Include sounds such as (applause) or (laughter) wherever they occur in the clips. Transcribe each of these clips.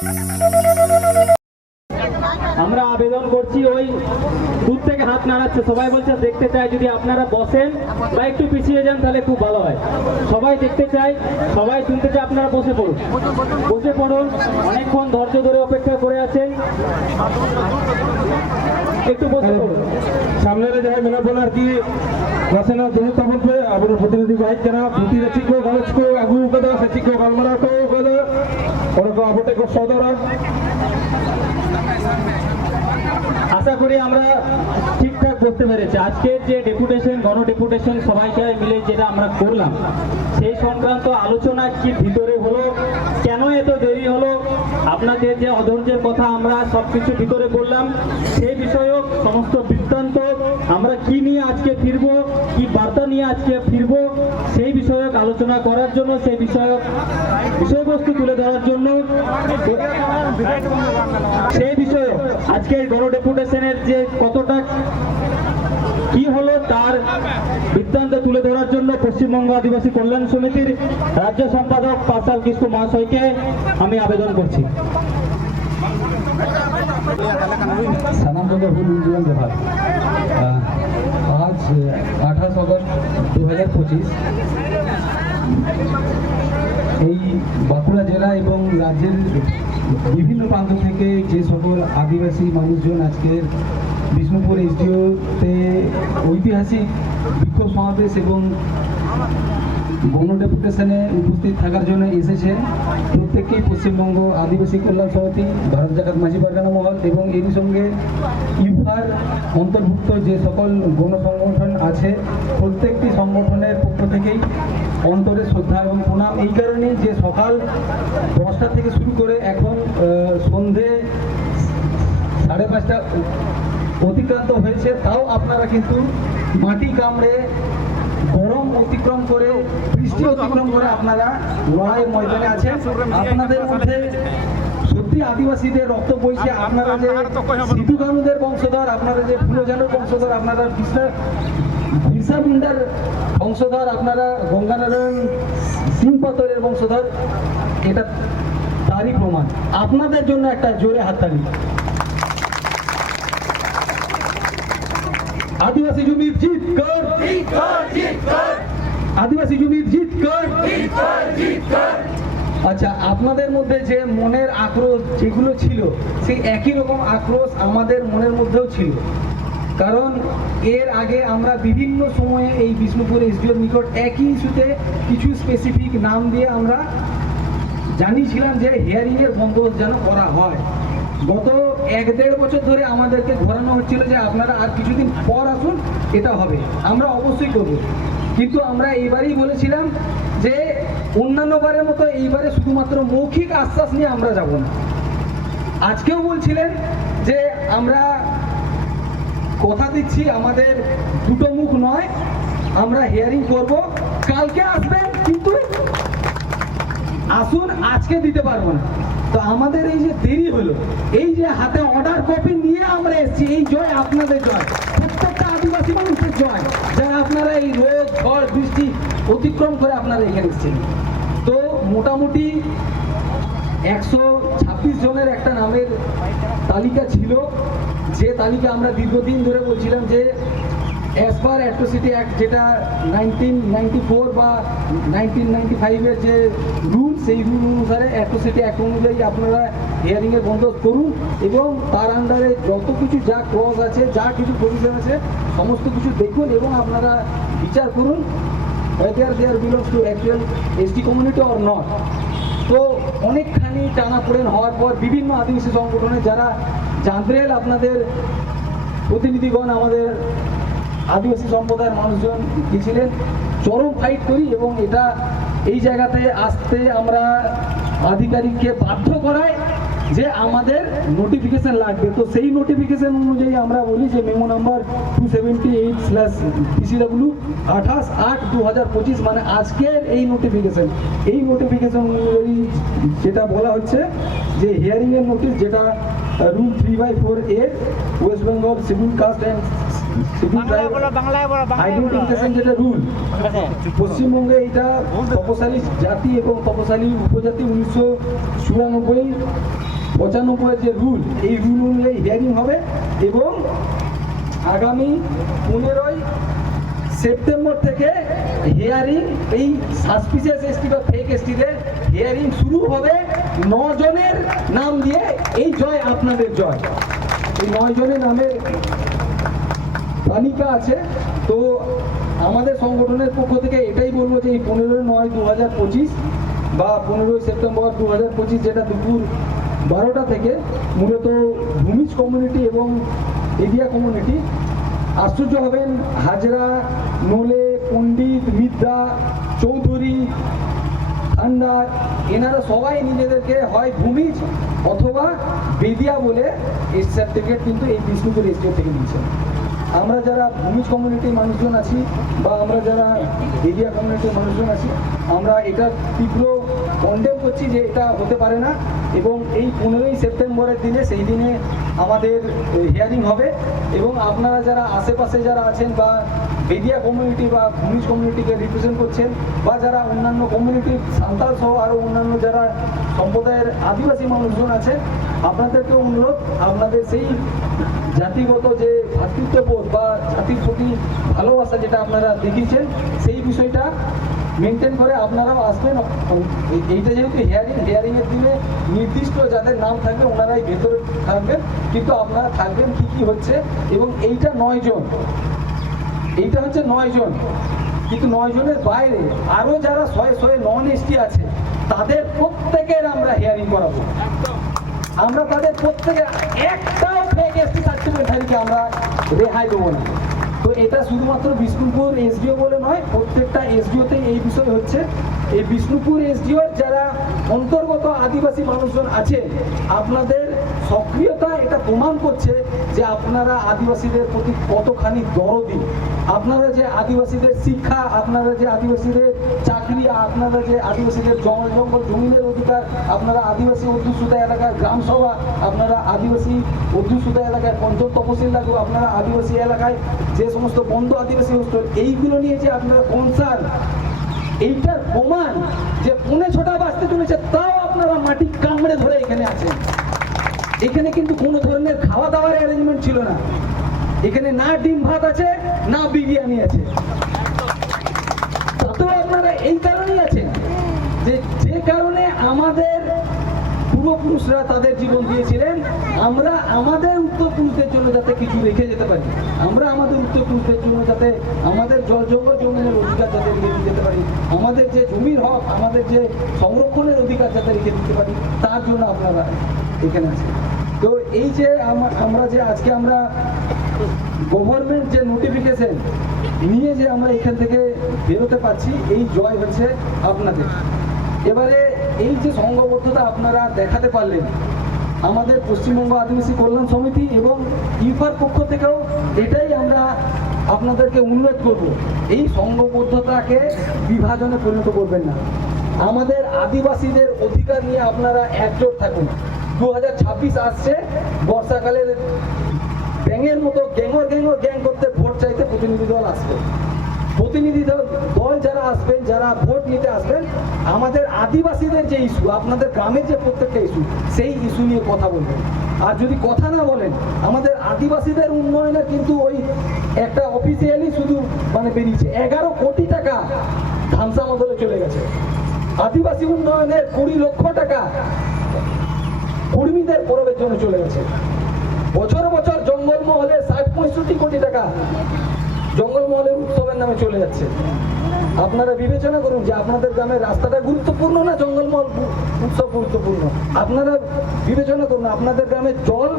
Thank (laughs) you. আমরা আবেদন করছি ওই দূর থেকে হাত নাড়াচ্ছে সবাই বলছে দেখতে চাই যদি আপনারা বসেন বা একটু পিছিয়ে যান তাহলে খুব ভালো হয় সবাই দেখতে চাই সবাই শুনতে চাই আপনারা বসে পড়ুন বসে পড়ুন অনেকক্ষণ ধৈর্য ধরে অপেক্ষা করে আছেন একটু বসে পড়ুন সামনে જાય મને બોલા કે વસેના દોનું તબલ પે આપણો પ્રતિનિધિ વાઇટ કરા ભૂતિ રચી કો ગણેશ કો આગુ કદા સચી કો ગલમરા કો કદા ઓર કો આપોટે કો સોદરા আশা করি আমরা ঠিকঠাক করতে পেরেছি। আজকের যে ডেপুটেশন গণ ডেপুটেশন সবাইকে মিলে যেটা আমরা করলাম, সেই সংক্রান্ত আলোচনা কি ভিতরে হলো, কেন এত দেরি হলো, আপনাদের যে অধৈর্যের কথা আমরা সব কিছু ভিতরে বললাম সেই বিষয়ক সমস্ত বৃত্তান্ত আমরা কি নিয়ে আজকে ফিরবো, কি বার্তা নিয়ে আজকে ফিরবো সেই বিষয়ক আলোচনা করার জন্য সেই বিষয়ক বিষয়বস্তু তুলে ধরার জন্য সেই বিষয়ে আজকে গণ ডেপুটেশনের যে কতটা কি হলো তার বৃত্তান্ত তুলে ধরার জন্য পশ্চিমবঙ্গ আদিবাসী কল্যাণ সমিতির রাজ্য সম্পাদক পাশাল কিস্কু মহাশয়কে আমি আবেদন করছি। আহ, আজ আঠাশ আগস্ট দু হাজার পঁচিশ। এই বাঁকুড়া জেলা এবং রাজ্যের বিভিন্ন প্রান্ত থেকে যে সকল আদিবাসী মানুষজন আজকের বিষ্ণুপুর এসডিওতে ঐতিহাসিক বিক্ষোভ সমাবেশ এবং গণ ডেপুটেশনে উপস্থিত থাকার জন্য এসেছেন প্রত্যেককেই পশ্চিমবঙ্গ আদিবাসী কল্যাণ সমিতি, ভারত জাকাত মাঝি পারগানা মহল এবং এরই সঙ্গে ইউফার অন্তর্ভুক্ত যে সকল গণ সংগঠন আছে, প্রত্যেকটি সংগঠনের পক্ষ থেকেই অন্তরে শ্রদ্ধা এবং প্রণাম। এই কারণে যে সকাল দশটা থেকে শুরু করে এখন সন্ধে সাড়ে পাঁচটা অতিক্রান্ত হয়েছে, তাও আপনারা কিন্তু মাটি কামড়ে গরম অতিক্রম করে বৃষ্টি অতিক্রম করে আপনারা লড়াইয়ের ময়দানে আছেন। আপনাদের মধ্যে সত্যি আদিবাসীদের রক্ত বইছে আপনারা যে সিধু কানুদের বংশধর আপনারা যে ফুলজানোর বংশধর আপনারা বিরসা বিরসা মুন্ডার বংশধর আপনারা গঙ্গানারায়ণ সিং বংশধর এটা তারই প্রমাণ। আপনাদের জন্য একটা জোরে হাততালি। আদিবাসী জমির জিত কর। আদিবাসী জমির জিত কর। আচ্ছা আপনাদের মধ্যে যে মনের আক্রোশ যেগুলো ছিল সেই একই রকম আক্রোশ আমাদের মনের মধ্যেও ছিল। কারণ এর আগে আমরা বিভিন্ন সময়ে এই বিষ্ণুপুর এসডিওর নিকট একই ইস্যুতে কিছু স্পেসিফিক নাম দিয়ে আমরা জানিয়েছিলাম যে হিয়ারিংয়ের বন্দোবস্ত যেন করা হয়। গত এক দেড় বছর ধরে আমাদেরকে ঘোরানো হচ্ছিল যে আপনারা আর কিছুদিন পর আসুন, এটা হবে। আমরা অবশ্যই করব। কিন্তু আমরা এইবারই বলেছিলাম যে অন্যান্য বারের মতো এইবারে শুধুমাত্র মৌখিক আশ্বাস নিয়ে আমরা যাব না। আজকেও বলছিলেন যে আমরা কথা দিচ্ছি, আমাদের দুটো মুখ নয়, আমরা হিয়ারিং করব। কালকে আসবেন, কিন্তু আসুন, আজকে দিতে পারব না। তো আমাদের এই যে দেরি হলো, এই যে হাতে অর্ডার কপি নিয়ে আমরা এসেছি, এই জয় আপনাদের জয়। প্রত্যেকটা আদিবাসী মানুষের জয়। যারা আপনারা এই রোদ, ঝড়, বৃষ্টি অতিক্রম করে আপনারা এখানে এসেছেন। তো মোটামুটি একশো ছাব্বিশ জনের একটা নামের তালিকা ছিল। যে তালিকা আমরা দীর্ঘদিন ধরে বলছিলাম যে অ্যাজ পার অ্যাট্রোসিটি অ্যাক্ট যেটা নাইনটিন নাইনটি ফোর বা নাইনটিন নাইনটি ফাইভের যে রুল সেই রুল অনুসারে অ্যাট্রোসিটি অ্যাক্ট অনুযায়ী আপনারা হিয়ারিংয়ের বন্দোবস্ত করুন এবং তার আন্ডারে যত কিছু যা ক্লজ আছে, যা কিছু প্রভিশন আছে, সমস্ত কিছু দেখুন এবং আপনারা বিচার করুন whether they are belongs to actual ST community or not. তো অনেকখানি টানাপোড়েন হওয়ার পর বিভিন্ন আদিবাসী সংগঠনে যারা জানদ্রেল আপনাদের প্রতিনিধিগণ আমাদের আদিবাসী সম্প্রদায়ের মানুষজন গিয়েছিলেন চরম ফাইট করি এবং এটা এই জায়গাতে আসতে আমরা আধিকারিককে বাধ্য করাই যে আমাদের নোটিফিকেশন লাগবে। তো সেই নোটিফিকেশন অনুযায়ী আমরা বলি যে memo number two seventy eight slash PCW আঠাশ আট দু হাজার পঁচিশ মানে আজকের এই নোটিফিকেশন এই নোটিফিকেশন অনুযায়ী যেটা বলা হচ্ছে যে হিয়ারিংয়ের নোটিশ যেটা rule three by four A West Bengal schedule caste and পশ্চিমবঙ্গে এটা তপশালী জাতি এবং তপশালী উপজাতি উনিশশো চুরানব্বই পঁচানব্বই যে রুল এই রুল অনুযায়ী হিয়ারিং হবে এবং আগামী পনেরোই সেপ্টেম্বর থেকে হিয়ারিং এই সাসপিসিয়াস এসটি বা ফেক এসটিদের হিয়ারিং শুরু হবে জনের নাম দিয়ে এই জয় আপনাদের জয়। এই নয় জনের নামের তালিকা আছে, তো আমাদের সংগঠনের পক্ষ থেকে এটাই বলব যে এই পনেরোই নয় দু হাজার পঁচিশ বা পনেরোই সেপ্টেম্বর দু হাজার পঁচিশ যেটা দুপুর বারোটা থেকে মূলত ভূমিজ কমিউনিটি এবং এরিয়া কমিউনিটি আশ্চর্য হবেন হাজরা, নোলে, পণ্ডিত মিদ্যা চৌধুরী ঠান্ডার এনারা সবাই নিজেদেরকে হয় ভূমিজ অথবা বেদিয়া বলে এই সার্টিফিকেট কিন্তু এই বিষ্ণুপুর এসডিও থেকে নিয়েছেন। আমরা যারা ভূমিজ কমিউনিটির মানুষজন আছি বা আমরা যারা এরিয়া কমিউনিটির মানুষজন আছি, আমরা এটা তীব্র কন্ডেম করছি যে এটা হতে পারে না এবং এই পনেরোই সেপ্টেম্বরের দিনে সেই দিনে আমাদের হিয়ারিং হবে এবং আপনারা যারা আশেপাশে যারা আছেন বা বেদিয়া কমিউনিটি বা ভূমিজ কমিউনিটিকে রিপ্রেজেন্ট করছেন বা যারা অন্যান্য কমিউনিটি সাঁওতাল সহ আরও অন্যান্য যারা সম্প্রদায়ের আদিবাসী মানুষজন আছে আপনাদেরকে অনুরোধ, আপনাদের সেই জাতিগত যে ভ্রাতৃত্ববোধ বা জাতির প্রতি ভালোবাসা যেটা আপনারা দেখিয়েছেন সেই বিষয়টা মেনটেন করে আপনারাও আসবেন। এইটা যেহেতু হেয়ারিং হিয়ারিংয়ের দিনে নির্দিষ্ট যাদের নাম থাকবে ওনারাই ভেতরে থাকবেন কিন্তু আপনারা থাকবেন কি কি হচ্ছে। এবং এইটা নয় জন। এইটা হচ্ছে নয় জন। কিন্তু নয় জনের বাইরে আরও যারা শয়ে শয়ে নন এসটি আছে তাদের প্রত্যেকের আমরা হেয়ারিং করাবো। আমরা তাদের প্রত্যেকে একটাও ফেক এসটি সার্টিফিকেটধারীকে আমরা রেহাই দেবো না। তো এটা শুধুমাত্র বিষ্ণুপুর এসডিও বলে নয়, প্রত্যেকটা এসডিওতে এই বিষয় হচ্ছে। এই বিষ্ণুপুর এসডিওর যারা অন্তর্গত আদিবাসী মানুষজন আছে আপনাদের সক্রিয়তা এটা প্রমাণ করছে যে আপনারা আদিবাসীদের প্রতি কতখানি দরদি। আপনারা যে আদিবাসীদের শিক্ষা আপনারা যে আদিবাসীদের চাকরি আপনারা যে আদিবাসীদের জঙ্গল জঙ্গল জমিনের অধিকার, আপনারা আদিবাসী অধ্যুষিত এলাকার গ্রাম সভা আপনারা আদিবাসী অধ্যুষিত এলাকায় পঞ্চম তপশিল লাগু আপনারা আদিবাসী এলাকায় যে সমস্ত বন্ধ আদিবাসী হোস্টেল এইগুলো নিয়ে যে আপনারা কনসার্ন এইটার প্রমাণ যে পৌনে ছটা বাজতে চলেছে, তাও আপনারা মাটি কামড়ে ধরে এখানে আছেন। এখানে কিন্তু কোনো ধরনের খাওয়া দাওয়ার অ্যারেঞ্জমেন্ট ছিল না। এখানে না ডিম ভাত আছে, না বিরিয়ানি আছে। এই কারণেই আছেন যে যে কারণে আমাদের পূর্বপুরুষরা তাদের জীবন দিয়েছিলেন, আমরা আমাদের উত্তরপুরুষদের জন্য যাতে কিছু রেখে যেতে পারি। আমরা আমাদের উত্তরপুরুষদের জন্য যাতে আমাদের জল জঙ্গল জমিনের অধিকার যাতে রেখে দিতে পারি। আমাদের যে জমির হক, আমাদের যে সংরক্ষণের অধিকার যাতে রেখে দিতে পারি, তার জন্য আপনারা এখানে আছেন। তো এই যে আমা- আমরা যে আজকে আমরা গভর্নমেন্ট যে নোটিফিকেশন নিয়ে যে আমরা এখান থেকে বেরোতে পারছি, এই জয় হচ্ছে আপনাদের। এবারে এই যে সংঘবদ্ধতা আপনারা দেখাতে পারলেন, আমাদের পশ্চিমবঙ্গ আদিবাসী কল্যাণ সমিতি এবং ইফার পক্ষ থেকেও এটাই আমরা আপনাদেরকে অনুরোধ করব। এই সংঘবদ্ধতাকে বিভাজনে পরিণত করবেন না। আমাদের আদিবাসীদের অধিকার নিয়ে আপনারা একজোট থাকুন। দু হাজার ছাব্বিশ আসছে, বর্ষাকালের ব্যাঙের মতো গ্যাঙর গ্যাঙর গ্যাং করতে ভোট চাইতে প্রতিনিধি দল আসবে। প্রতিনিধি দল দল যারা আসবেন, যারা ভোট নিতে আসবেন, আমাদের আদিবাসীদের যে ইস্যু আপনাদের গ্রামের যে প্রত্যেকটা ইস্যু সেই ইস্যু নিয়ে কথা বলবেন। আর যদি কথা না বলেন, আমাদের আদিবাসীদের উন্নয়নের কিন্তু ওই একটা অফিসিয়ালি শুধু মানে বেরিয়েছে। এগারো কোটি টাকা ধামসা বদলে চলে গেছে। আদিবাসী উন্নয়নের কুড়ি লক্ষ টাকা কর্মীদের পরবের জন্য চলে গেছে। বছর বছর জঙ্গলমহলে ষাট পঁয়ষট্টি কোটি টাকা জঙ্গলমহলের উৎসবের নামে চলে যাচ্ছে। আপনারা বিবেচনা করুন যে আপনাদের গ্রামের রাস্তাটা গুরুত্বপূর্ণ না জঙ্গলমহল উৎসব গুরুত্বপূর্ণ? আপনারা বিবেচনা করুন, আপনাদের গ্রামের জল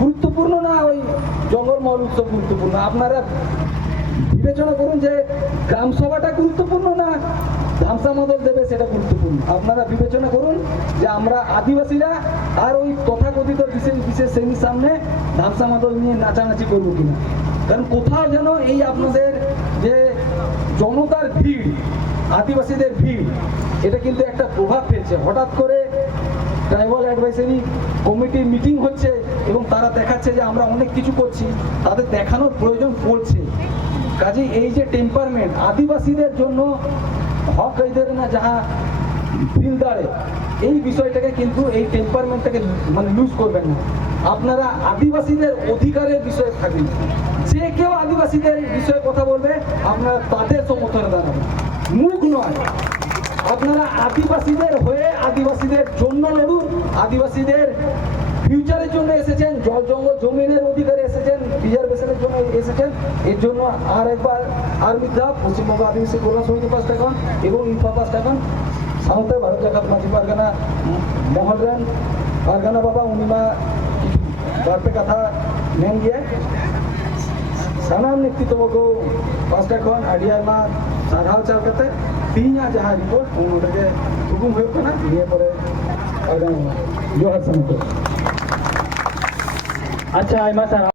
গুরুত্বপূর্ণ না ওই জঙ্গলমহল উৎসব গুরুত্বপূর্ণ? আপনারা বিবেচনা করুন যে গ্রাম সভাটা গুরুত্বপূর্ণ না, ধামসা মদল দেবে সেটা গুরুত্বপূর্ণ। আপনারা বিবেচনা করুন যে আমরা আদিবাসীরা আর ওই তথাকথিত বিশেষ বিশেষ শ্রেণির সামনে ধামসা মদল নিয়ে নাচানাচি করব কিনা। কারণ কোথাও যেন এই আপনাদের যে জনতার ভিড়, আদিবাসীদের ভিড়, এটা কিন্তু একটা প্রভাব ফেলছে। হঠাৎ করে ট্রাইবাল অ্যাডভাইসারি কমিটির মিটিং হচ্ছে এবং তারা দেখাচ্ছে যে আমরা অনেক কিছু করছি, তাদের দেখানোর প্রয়োজন পড়ছে। কাজে এই যে টেম্পারমেন্ট আদিবাসীদের জন্য হক এদের না যাহা দিলদারে এই বিষয়টাকে কিন্তু এই টেম্পারমেন্টটাকে মানে লুজ করবেন না। আপনারা আদিবাসীদের অধিকারের বিষয়ে থাকবেন। যে কেউ আদিবাসীদের বিষয়ে কথা বলবে, আপনারা তাদের সমর্থনে দাঁড়াবেন। মুখ নয়। আপনারা আদিবাসীদের হয়ে আদিবাসীদের জন্য লড়ুন। আদিবাসীদের ফিউচারের জন্য এসেছেন, জল জঙ্গল জমিনের এর জন্য এসেছেন এর জন্য আর একবার আর্মি ক্লাব পশ্চিমবঙ্গ আদিবাসী কল্যাণ সমিতি পাঁচ টাকা এবং ইফা পাঁচ টাকা সাঁওতাল ভারত জাকাত মাঝি পারগানা মহলরেন পারগানা বাবা, উনিমা গল্পে কথা নেন গিয়ে সানাম নেতৃত্বকে পাঁচ টাকা আইডিয়ার মা সাধাও চাল কাতে তিনটা যা রিপোর্ট ওটাকে হুকুম হয়ে কানা নিয়ে পরে জোহার সামন্ত। আচ্ছা আইমা স্যার